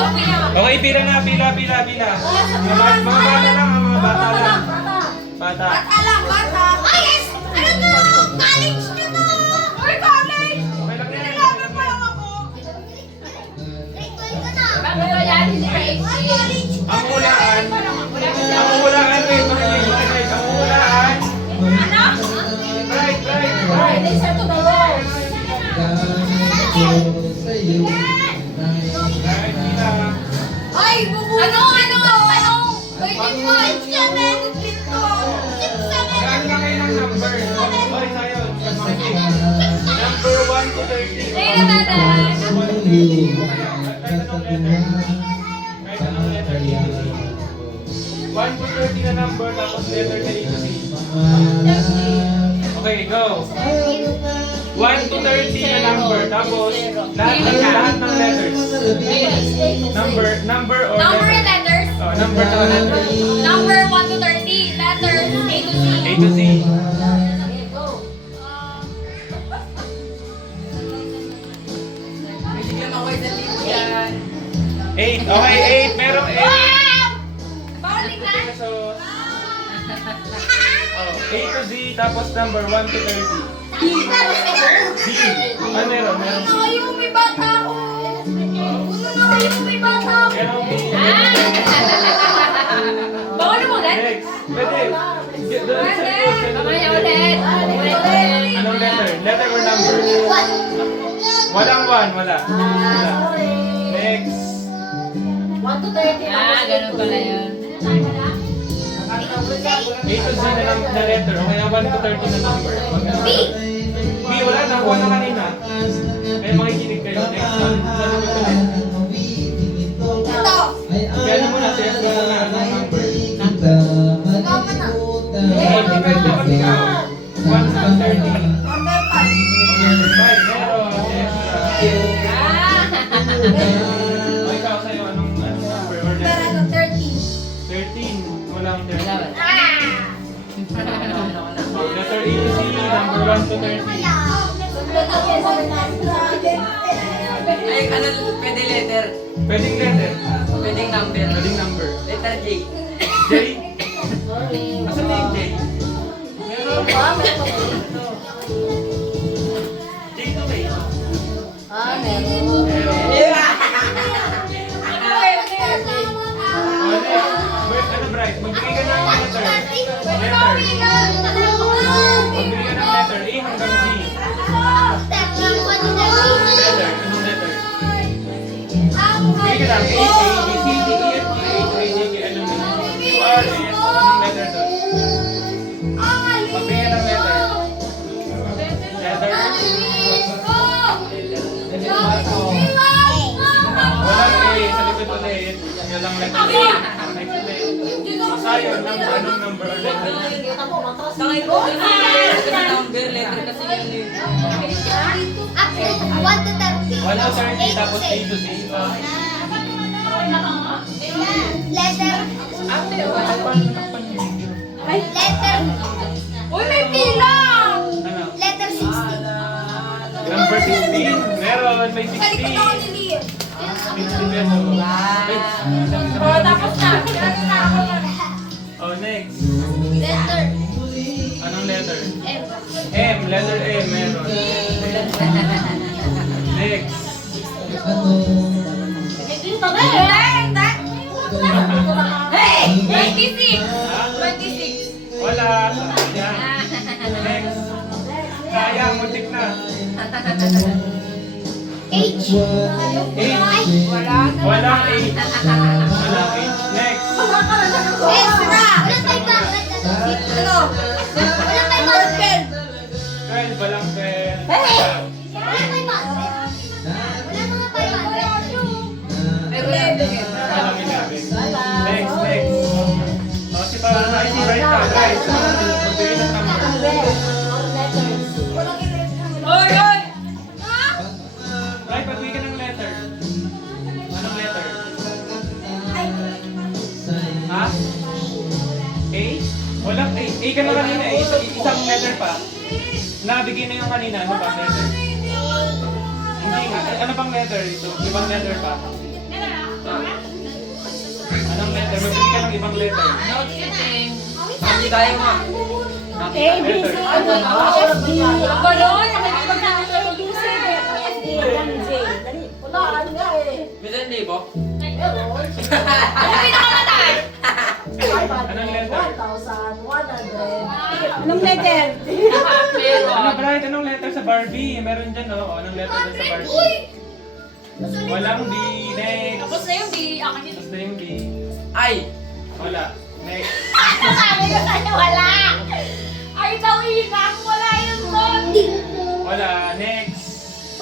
Okay, pila na, pila. Mga bata lang, mga bata lang. Bata. Ay, yes! Ano to? College nyo to! Or college! Okay lang yan. Nilalaban pa lang ako. Grade 12 ka na. Bakit ba yan? Hindi ka Ay, college pa Ang na. hulaan, Bright. Hindi siya tumawag. Bright, pila. Ay, bubuo. Ano? Grade 5 siya, men. Pito. 6, 7. Ano lang kayo ng number? Oy, tayo. Number 1 to 30. Ayun na, Dada. Kahit anong letter, A to Z. 1 to 30 na number, tapos letter na A to Z. Okay, go. 1 to 30 na number, tapos lahat ng letters. Number or Number letter? and letters. Oh, number to letter. Number 1 to 30. Letters A to Z. A to Z. Bigyan ako isang libo yan. 8. Okay, 8. Merong 8. Bawal tingnan. Pesos. Oh, A to Z, tapos number 1 to 30. Z. Ano meron? Meron. Ayaw, may bata ako. Ayaw, may bata ako. Merong B. Bawal mo ulit. Next. Pwede. Doon sa likod. Mamaya ulit. Ulit. Anong letter? Letter or number? Walang 1. Wala. Next. 1 to 30. Ganun pala yun. A to Z na letter. O kaya 1 to 30 na number. B. B, wala. Nakuha na kanina. Kaya makikinig kayo. Next one. Sa likod ulit. Ito. Kaya ano muna, CS ko muna. Anong number? Ikaw ka na. Depende pa ikaw. 1 to 30. Number 5. Number 5. Meron. Extra. O ikaw sa'yo, anong number or Number letter? 13. 13. Walang 13. Wala. Letter A to Z, number 1 to 30. Ay, ano, pwede letter. Pwedeng letter. Pwedeng number. Pwedeng number. Letter J. J. Asan na yung J? Meron. J to K. Meron. Ano, Bright? Magbigay ka ng letter. Letter. Magbigay ka ng letter. A hanggang Z. Letter. Anong letter? Magbigay ka lang. A, B, C, D, E, F, G, H, I, J, K, L, M, N, O, Q, R, S. Anong letter doon? Magbigay ka ng letter. Letter. Walang A. Sa likod ulit. Yan lang letter A. Next ulit. Sayon, anong number or letter? Sakay ko doon yung number, letter kasi yun eh. 1 to 30. 1 to 30, tapos A to Z. Letter. Letter. Uy, may pila! Ano? Letter 16. Number 16. Meron, may Balik ko 16. na ako ni Leo. 16 pesos. Oh, tapos na. Oh, next. Letter. Anong letter? M. M. Letter M. Meron. Next. Hey! 26! Ha? 26! Wala. Sayang. Next. Sayang, muntik na. H. H. Wala na. Walang H. Walang H. Next. Ezra. Wala tayo ba? Ano? Wala tayo ba? 12. Walang 12. Wala tayo ba? Wala mga 500. May 11. Walang 11. Next. Oh, si Paolo na. Si Bright na. Guys. Magbigay ng number. Oy, oy! Bright, pagbigay ka ng letter. Anong letter? Ha? A? Walang A. A ka na kanina eh. Isang letter pa. Nabigay na yung kanina. Ano ba letter? Hindi nga. Ano bang letter ito? Ibang letter pa. ibang letter. No cheating. Hindi tayo ma. A, B, C, F, G. Ang galon. Nakikipag na A, B, C, F, D, yan, J. Dali. Wala nga eh. Bisan libo? Ano pinakamataas? Anong letter? 1,100. Anong letter? Ano, Bright? Anong letter sa Barbie? Meron dyan, oh. Anong letter dyan sa Barbie? Walang B. Next. Tapos na yung B, akin yun. Tapos na yung B. Ay! Wala. Next. Sabi ko sa'yo, wala. Ay, daw inang, wala yun doon. Wala. Next.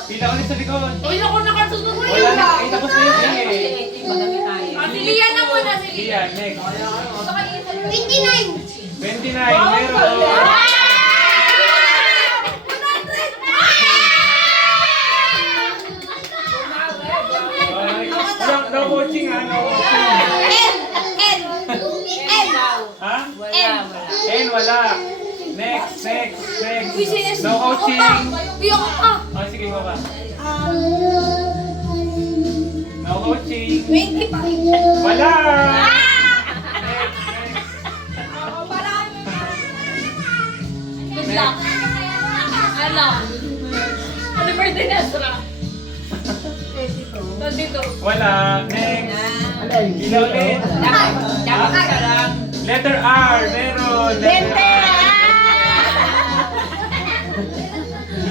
Pila ulit sa likod. Uy, ako nakasunod mo Wala na. Eh, tapos na yung B eh. Si Lian na muna, si Lian. Iyan, next. 29. 29. Meron. Walang no coaching ha. No coaching. Ha? Wala. N, wala. Next, next, next. No coaching. Oh, sige, ko ka. No coaching. 25. Wala! Next, next. Good luck. Ano? Ano birthday na, Ezra? 22. Wala. Next. Pila ulit. Dapat ka lang. Letter R. Meron. Letter R.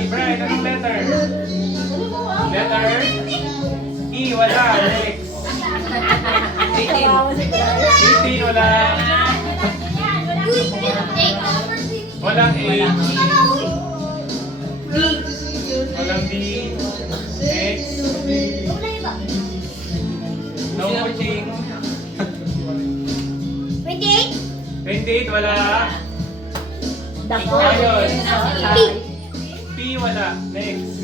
Bright, anong letter? Letter E. Wala. Next. 18. Wala. Walang A. Walang D. Next. No coaching. 28. Wala. Ayun. P. Wala. Next.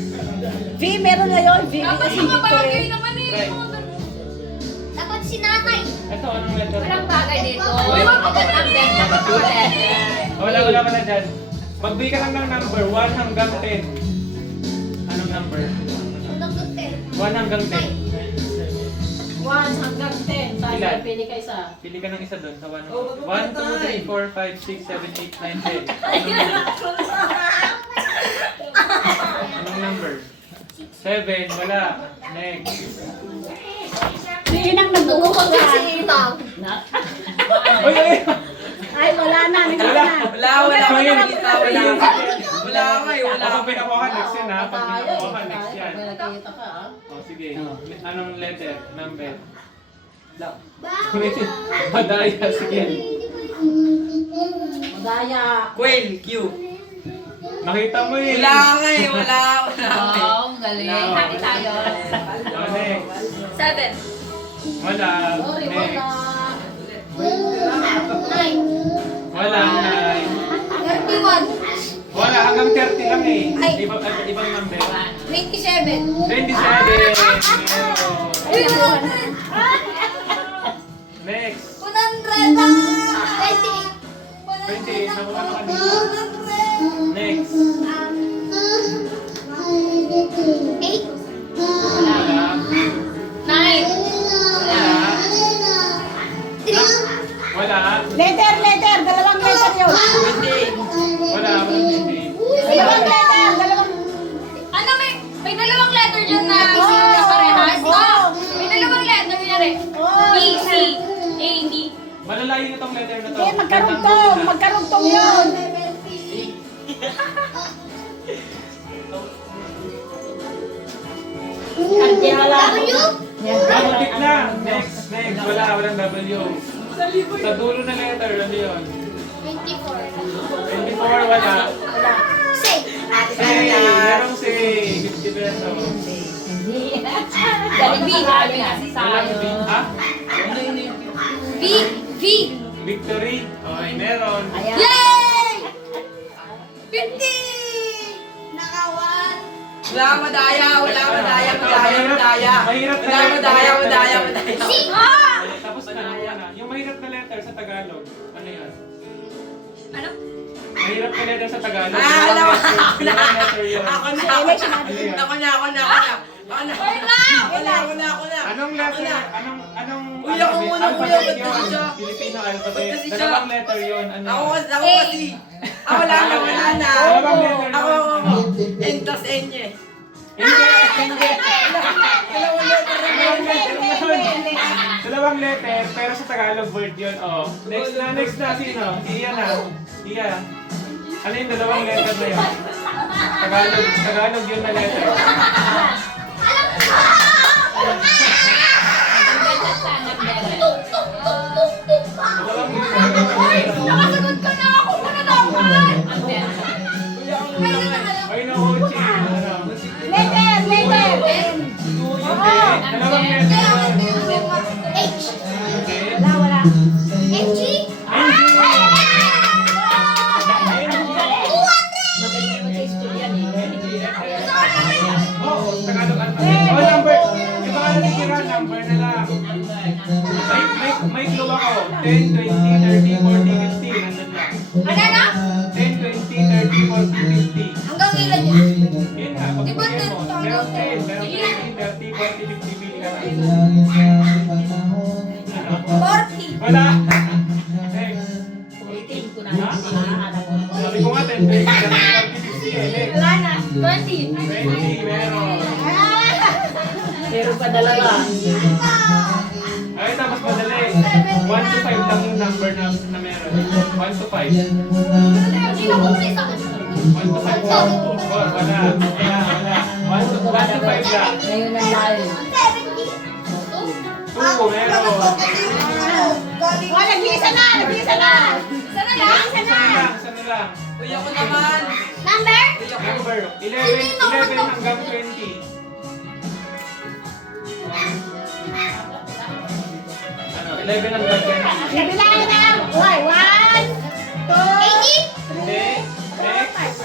V, meron na yun. V, Dapat kasi mga bagay Victory. naman eh. Right. Dapat si nanay. Ito, anong letter? Walang bagay dito. Uy, wag mo ka na Wala ka na dyan. Magbigay ka lang ng number, 1 hanggang 10. Anong number? 1 hanggang 10. 1 hanggang 10. Tayo, Ilan? pili ka isa. Pili ka ng isa doon sa 1. 1, 2, 3, 4, 5, 6, 7, 8, 9, 10. Anong number? 7, wala. Next. Sino ang nag-uukot ka? Uy, uy! Ay, wala na. Nandito Wala. na. Wala, wala. Wala. Wala. Wala nga eh, wala. Ako pinakuha next yan ha. Pag pinakuha next yan. Nakikita ka, ah. O sige. Anong letter? Number? Bawal. Madaya, sige. Madaya. Quail, Q. Nakita mo eh. Wala nga eh, wala. ang galing. No. Hati tayo. O, next. 7. Wala. Sorry, Next. wala. Wala. 31. Wala. Hanggang 30 lang eh. Ay. Ibang number. 27. 27. Ayun. Next. 100. 28. Nakuha na kanina. Next. 8. Wala. 9. Wala. 3. Wala. Letter. Dalawang letter yun. 28. Wala. Walang hindi. Dalawang letter. Dalawang. Ano may dalawang letter dyan na isip na parehas? Oo. May dalawang letter yan eh. B, C, A, D. Malalayo na tong letter na to. Eh, magkarugtong. Magkarugtong yun. Kaya wala. W? Mabutik na. Next. Wala. Walang W. Sa dulo na letter, ano yun? 24. 24, wala. Say. Say, merong say. 50 pesos. Galing B. Galing kasi Walang B. Ha? V, V. Victory. Okay, meron. Ayan. Yay! 50! Nakawan. Wala madaya. Mahirap na Wala madaya. C. Tapos na. Yung mahirap na letter sa Tagalog. Ano yun? Ano? Mahirap na letter sa Tagalog. Ah, alam mo. Ilang letter yun? Ako na. Ano yun? Ako na. Wait lang! Anong letter? Anong Uy, ako muna, kuya, ba't kasi siya? Filipino Ba't alphabet. kasi siya? Dalawang letter yun. Ano? Ako kasi. Wala na. Dalawang letter Ako. yun. N plus N eh. Hindi. Dalawang letter na Dalawang letter yun. Dalawang letter, pero sa Tagalog word yun. Oh. Next na. Sino? Iya na. Iya. Ano yung dalawang letter na yun? Tagalog yun na letter. Dalawang letter. Nakasagot ka na ako muna dapat. Ay, nakuchi. Ano? Letter! Letter! Hindi. Dalawang letter. H. Hindi. Wala. H. Oo, Tagalog alphabet. Oh, number. Yung mga natitira, number na lang. May clue ako. 10, 20, 30, 40, 50. Nandun lang. Ano na? 10, 20, 30, 40, 50. Hanggang ilan yan? Yun nga, pag Di ba pili mo. Meron 10, meron 20, 30, 40, 50, pili ka lang. Ano? 40. Wala. Next. Ulitin ko na. Ha? Sabi ko nga 10, 20, 30, 40, 50 eh. Next. Wala na. 20. 20, meron. Pero pa dalawa. Ay, tapos madali. 1 to 5 lang yung number na meron. 1 to 5. 1 Hindi na kumuli sa akin. to 5. Oh, wala. 1 to 5 lang. Ngayon na tayo. 2, meron. Oh, nag-iisa na! Nag-iisa na! Isa na lang? Isa na! Isa na lang. Uy, ako naman. Number? Number. 11 hanggang 20. Ano? 11 hanggang 20. Bibilangin na! Uy, 1, 2, 80? Hindi. Next. Next.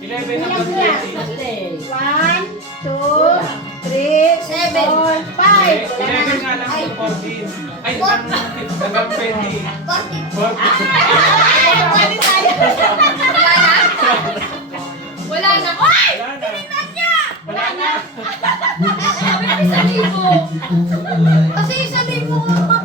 11 hanggang 20. 1, 2, 3, 7. 4, 5. 11 nga lang yung 14. Ay, hanggang 20. 40. 40. Pwede tayo. Wala na? Wala na. Oy! Wala na. Wala na. Sabi ko 1,000. Kasi 1,000 nga